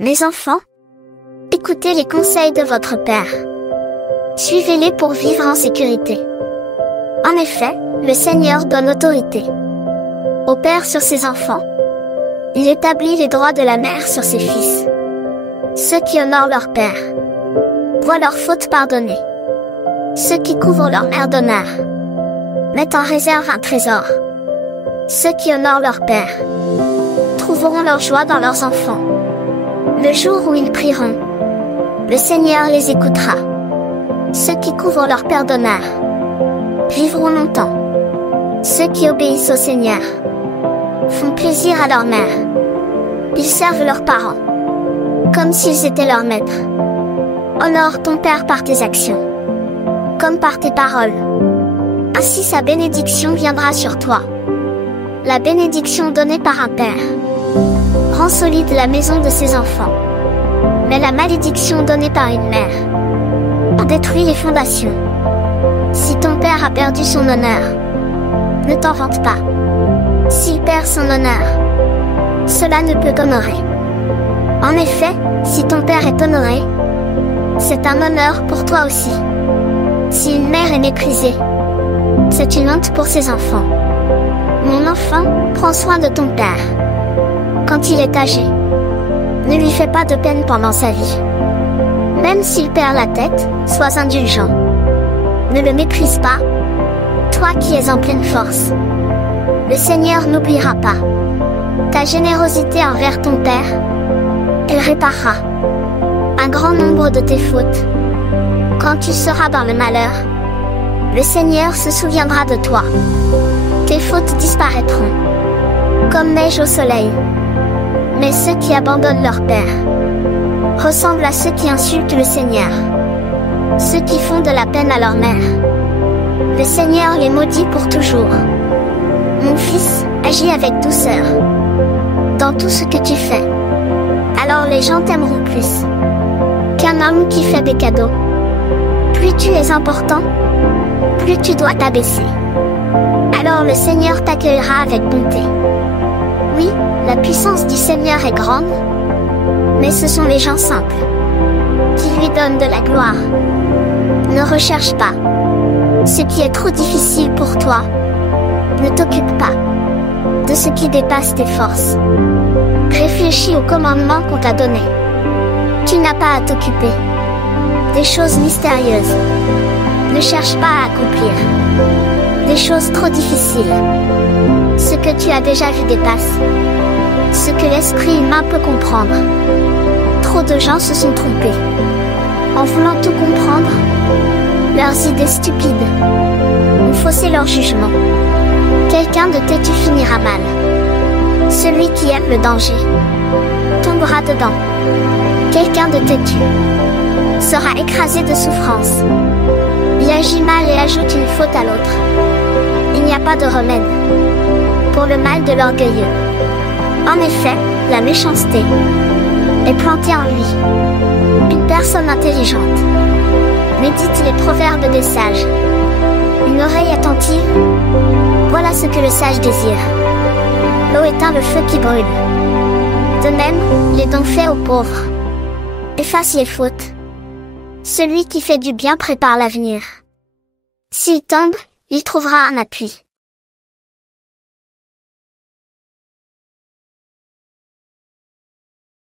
Mes enfants, écoutez les conseils de votre Père. Suivez-les pour vivre en sécurité. En effet, le Seigneur donne autorité au Père sur ses enfants. Il établit les droits de la mère sur ses fils. Ceux qui honorent leur père voient leurs fautes pardonnées. Ceux qui couvrent leur mère d'honneur mettent en réserve un trésor. Ceux qui honorent leur père trouveront leur joie dans leurs enfants. Le jour où ils prieront, le Seigneur les écoutera. Ceux qui couvrent leur père d'honneur vivront longtemps. Ceux qui obéissent au Seigneur font plaisir à leur mère. Ils servent leurs parents comme s'ils étaient leurs maîtres. Honore ton Père par tes actions, comme par tes paroles. Ainsi sa bénédiction viendra sur toi. La bénédiction donnée par un père rend solide la maison de ses enfants. Mais la malédiction donnée par une mère en détruit les fondations. Si ton père a perdu son honneur, ne t'en vante pas. S'il perd son honneur, cela ne peut t'honorer. En effet, si ton père est honoré, c'est un honneur pour toi aussi. Si une mère est méprisée, c'est une honte pour ses enfants. Mon enfant, prends soin de ton père. Quand il est âgé, ne lui fais pas de peine pendant sa vie. Même s'il perd la tête, sois indulgent. Ne le méprise pas, toi qui es en pleine force. Le Seigneur n'oubliera pas ta générosité envers ton père. Elle réparera un grand nombre de tes fautes. Quand tu seras dans le malheur, le Seigneur se souviendra de toi. Tes fautes disparaîtront comme neige au soleil. Mais ceux qui abandonnent leur père ressemblent à ceux qui insultent le Seigneur. Ceux qui font de la peine à leur mère, le Seigneur les maudit pour toujours. Mon fils, agis avec douceur dans tout ce que tu fais. Alors les gens t'aimeront plus qu'un homme qui fait des cadeaux. Plus tu es important, plus tu dois t'abaisser. Alors le Seigneur t'accueillera avec bonté. Oui, la puissance du Seigneur est grande, mais ce sont les gens simples qui lui donnent de la gloire. Ne recherche pas ce qui est trop difficile pour toi. Ne t'occupe pas de ce qui dépasse tes forces. Réfléchis aux commandements qu'on t'a donnés. Tu n'as pas à t'occuper des choses mystérieuses. Ne cherche pas à accomplir des choses trop difficiles. Ce que tu as déjà vu dépasse ce que l'esprit humain peut comprendre. Trop de gens se sont trompés en voulant tout comprendre. Leurs idées stupides ont faussé leur jugement. Quelqu'un de têtu finira mal. Celui qui aime le danger tombera dedans. Quelqu'un de têtu sera écrasé de souffrance. Il agit mal et ajoute une faute à l'autre. Il n'y a pas de remède pour le mal de l'orgueilleux. En effet, la méchanceté est plantée en lui. Une personne intelligente médite les proverbes des sages. Une oreille attentive, voilà ce que le sage désire. L'eau éteint le feu qui brûle. De même, les dons faits aux pauvres effacent les fautes. Celui qui fait du bien prépare l'avenir. S'il tombe, il trouvera un appui.